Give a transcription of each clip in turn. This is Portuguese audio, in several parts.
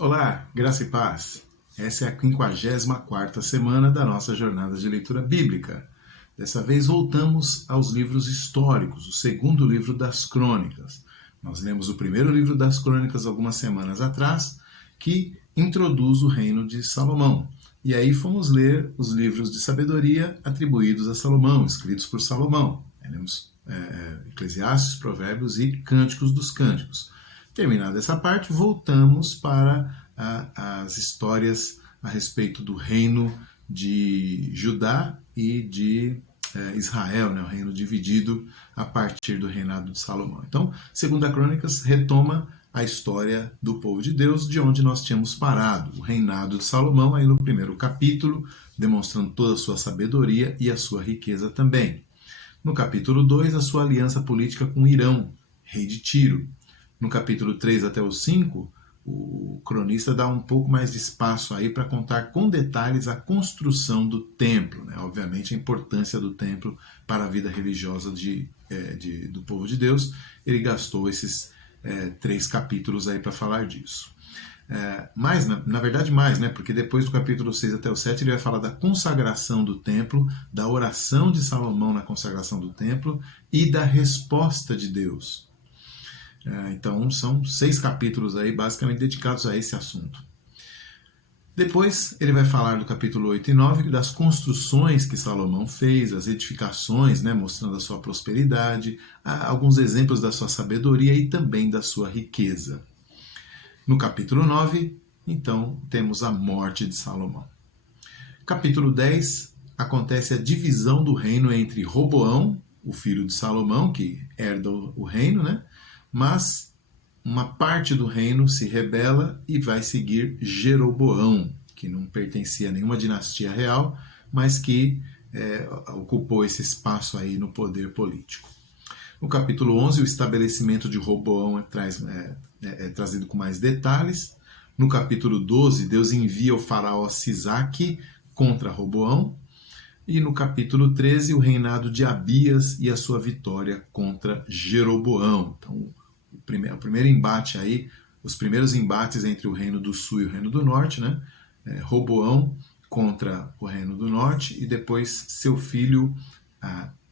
Olá, graça e paz. Essa é a 54ª semana da nossa jornada de leitura bíblica. Dessa vez voltamos aos livros históricos, o segundo livro das Crônicas. Nós lemos o primeiro livro das Crônicas algumas semanas atrás, que introduz o reino de Salomão. E aí fomos ler os livros de sabedoria atribuídos a Salomão, escritos por Salomão. Lemos Eclesiastes, Provérbios e Cânticos dos Cânticos. Terminada essa parte, voltamos para as histórias a respeito do reino de Judá e de Israel, né, o reino dividido a partir do reinado de Salomão. Então, Segunda Crônicas retoma a história do povo de Deus, de onde nós tínhamos parado, o reinado de Salomão, aí no primeiro capítulo, demonstrando toda a sua sabedoria e a sua riqueza também. No capítulo 2, a sua aliança política com Irão, rei de Tiro. No capítulo 3 até o 5, o cronista dá um pouco mais de espaço aí para contar com detalhes a construção do templo, né? Obviamente a importância do templo para a vida religiosa do povo de Deus. Ele gastou esses 3 capítulos aí para falar disso. Mais, na verdade mais, né? Porque depois do capítulo 6 até o 7 ele vai falar da consagração do templo, da oração de Salomão na consagração do templo e da resposta de Deus. Então são 6 capítulos aí basicamente dedicados a esse assunto. Depois ele vai falar do capítulo 8 e 9 das construções que Salomão fez, as edificações, né, mostrando a sua prosperidade, alguns exemplos da sua sabedoria e também da sua riqueza. No capítulo 9, então, temos a morte de Salomão. Capítulo 10, acontece a divisão do reino entre Roboão, o filho de Salomão, que herda o reino, né? Mas uma parte do reino se rebela e vai seguir Jeroboão, que não pertencia a nenhuma dinastia real, mas que ocupou esse espaço aí no poder político. No capítulo 11, o estabelecimento de Roboão é trazido com mais detalhes. No capítulo 12, Deus envia o faraó Sisaque contra Roboão. E no capítulo 13, o reinado de Abias e a sua vitória contra Jeroboão. Então, o primeiro embate aí, os primeiros embates entre o reino do sul e o reino do norte, né? Roboão contra o reino do norte e depois seu filho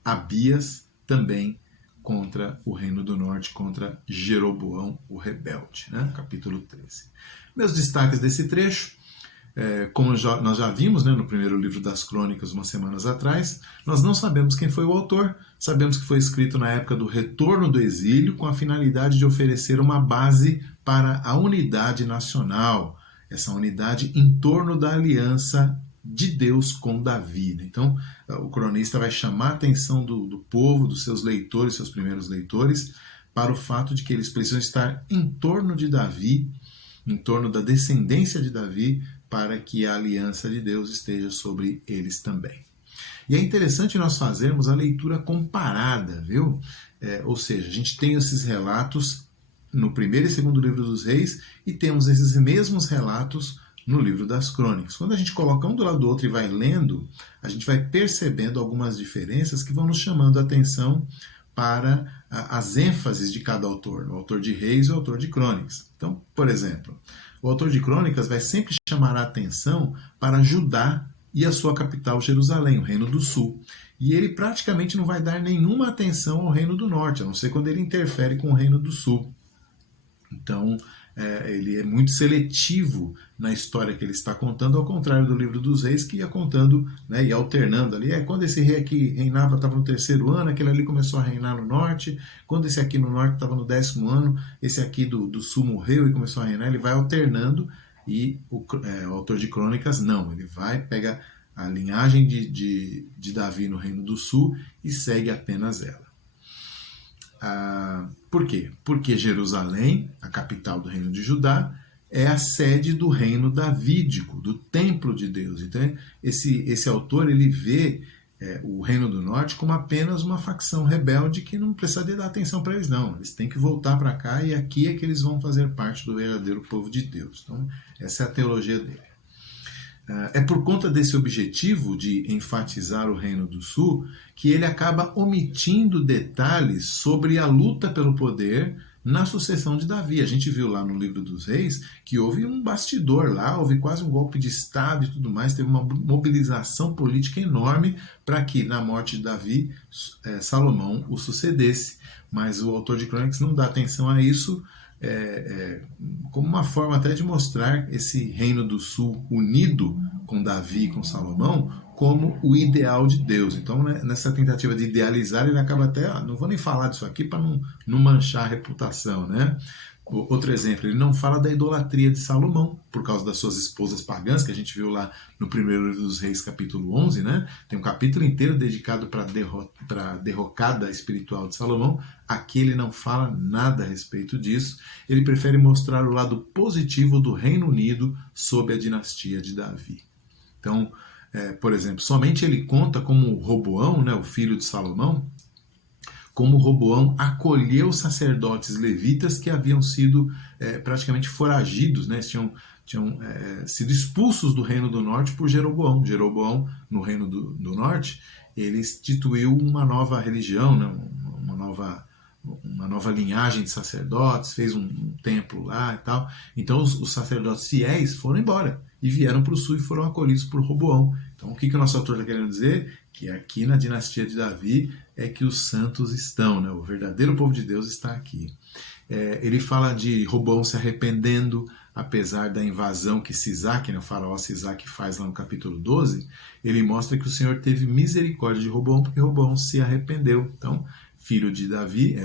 Abias também contra o reino do norte, contra Jeroboão, o rebelde, né? Capítulo 13. Meus destaques desse trecho. Como nós já vimos, né, no primeiro livro das Crônicas, umas semanas atrás, nós não sabemos quem foi o autor, sabemos que foi escrito na época do retorno do exílio, com a finalidade de oferecer uma base para a unidade nacional, essa unidade em torno da aliança de Deus com Davi. Então, o cronista vai chamar a atenção do povo, dos seus leitores, seus primeiros leitores, para o fato de que eles precisam estar em torno de Davi, em torno da descendência de Davi, para que a aliança de Deus esteja sobre eles também. E é interessante nós fazermos a leitura comparada, viu? Ou seja, a gente tem esses relatos no primeiro e segundo livro dos reis e temos esses mesmos relatos no livro das crônicas. Quando a gente coloca um do lado do outro e vai lendo, a gente vai percebendo algumas diferenças que vão nos chamando a atenção para as ênfases de cada autor, o autor de reis e o autor de crônicas. Então, por exemplo, o autor de crônicas vai sempre chamar a atenção para Judá e a sua capital Jerusalém, o reino do sul. E ele praticamente não vai dar nenhuma atenção ao reino do norte, a não ser quando ele interfere com o reino do sul. Então, ele é muito seletivo na história que ele está contando, ao contrário do livro dos reis, que ia contando, né, e alternando ali. Quando esse rei aqui reinava, estava no 3º ano, aquele ali começou a reinar no norte. Quando esse aqui no norte estava no 10º ano, esse aqui do sul morreu e começou a reinar. Ele vai alternando e o autor de crônicas não. Ele pega a linhagem de Davi no reino do sul e segue apenas ela. Por quê? Porque Jerusalém, a capital do reino de Judá, é a sede do reino davídico, do templo de Deus. Então, esse autor ele vê o reino do norte como apenas uma facção rebelde que não precisa de dar atenção para eles, não. Eles têm que voltar para cá e aqui é que eles vão fazer parte do verdadeiro povo de Deus. Então, essa é a teologia dele. É por conta desse objetivo de enfatizar o Reino do Sul que ele acaba omitindo detalhes sobre a luta pelo poder na sucessão de Davi. A gente viu lá no livro dos Reis que houve um bastidor lá, houve quase um golpe de Estado e tudo mais, teve uma mobilização política enorme para que, na morte de Davi, Salomão o sucedesse. Mas o autor de Crônicas não dá atenção a isso, como uma forma até de mostrar esse reino do sul unido com Davi e com Salomão como o ideal de Deus. Então, né, nessa tentativa de idealizar, ele acaba até, não vou nem falar disso aqui para não manchar a reputação, né? Outro exemplo, ele não fala da idolatria de Salomão, por causa das suas esposas pagãs, que a gente viu lá no primeiro livro dos Reis, capítulo 11, né? Tem um capítulo inteiro dedicado para a derrocada espiritual de Salomão. Aqui ele não fala nada a respeito disso. Ele prefere mostrar o lado positivo do Reino Unido sob a dinastia de Davi. Então, por exemplo, somente ele conta como Roboão, né, o filho de Salomão, como Roboão acolheu sacerdotes levitas que haviam sido praticamente foragidos, né? Tinham sido expulsos do reino do norte por Jeroboão. Jeroboão, no reino do norte, ele instituiu uma nova religião, né? uma nova linhagem de sacerdotes, fez um templo lá e tal. Então os sacerdotes fiéis foram embora e vieram para o sul e foram acolhidos por Roboão. Então o que o nosso autor está querendo dizer? Que aqui na dinastia de Davi é que os santos estão, né? O verdadeiro povo de Deus está aqui. Ele fala de Roboão se arrependendo, apesar da invasão que Sisaque, né, o faraó Sisaque faz lá no capítulo 12, ele mostra que o Senhor teve misericórdia de Roboão, porque Roboão se arrependeu. Então, filho de Davi,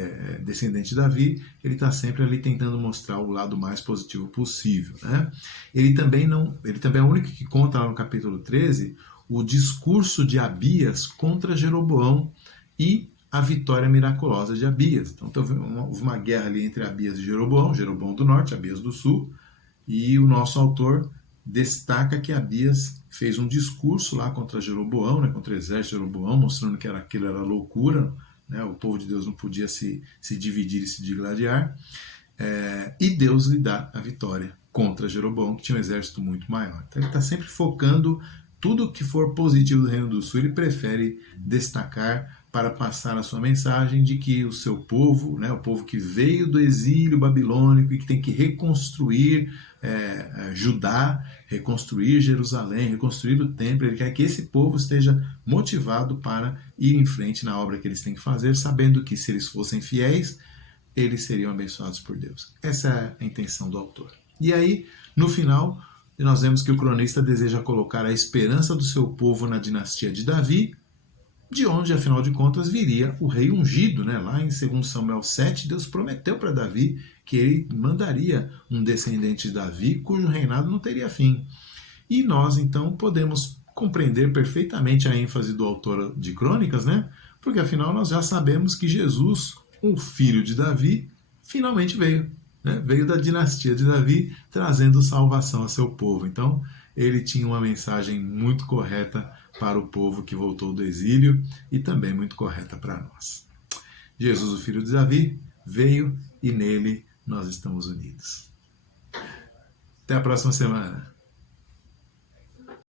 descendente de Davi, ele está sempre ali tentando mostrar o lado mais positivo possível, né? Ele também é o único que conta lá no capítulo 13 o discurso de Abias contra Jeroboão e a vitória miraculosa de Abias. Então houve uma guerra ali entre Abias e Jeroboão do norte, Abias do sul, e o nosso autor destaca que Abias fez um discurso lá contra Jeroboão, né, contra o exército de Jeroboão, mostrando que aquilo era loucura, né, o povo de Deus não podia se dividir e se digladiar, e Deus lhe dá a vitória contra Jeroboão, que tinha um exército muito maior. Então ele está sempre focando tudo que for positivo do Reino do Sul, ele prefere destacar para passar a sua mensagem de que o seu povo, né, o povo que veio do exílio babilônico e que tem que reconstruir Judá, reconstruir Jerusalém, reconstruir o templo, ele quer que esse povo esteja motivado para ir em frente na obra que eles têm que fazer, sabendo que se eles fossem fiéis, eles seriam abençoados por Deus. Essa é a intenção do autor. E aí, no final, nós vemos que o cronista deseja colocar a esperança do seu povo na dinastia de Davi, de onde, afinal de contas, viria o rei ungido, né? Lá em 2 Samuel 7, Deus prometeu para Davi que ele mandaria um descendente de Davi, cujo reinado não teria fim. E nós, então, podemos compreender perfeitamente a ênfase do autor de Crônicas, né? Porque, afinal, nós já sabemos que Jesus, o filho de Davi, finalmente veio. Né? Veio da dinastia de Davi, trazendo salvação a seu povo. Então, ele tinha uma mensagem muito correta para o povo que voltou do exílio e também muito correta para nós. Jesus, o filho de Davi, veio e nele nós estamos unidos. Até a próxima semana.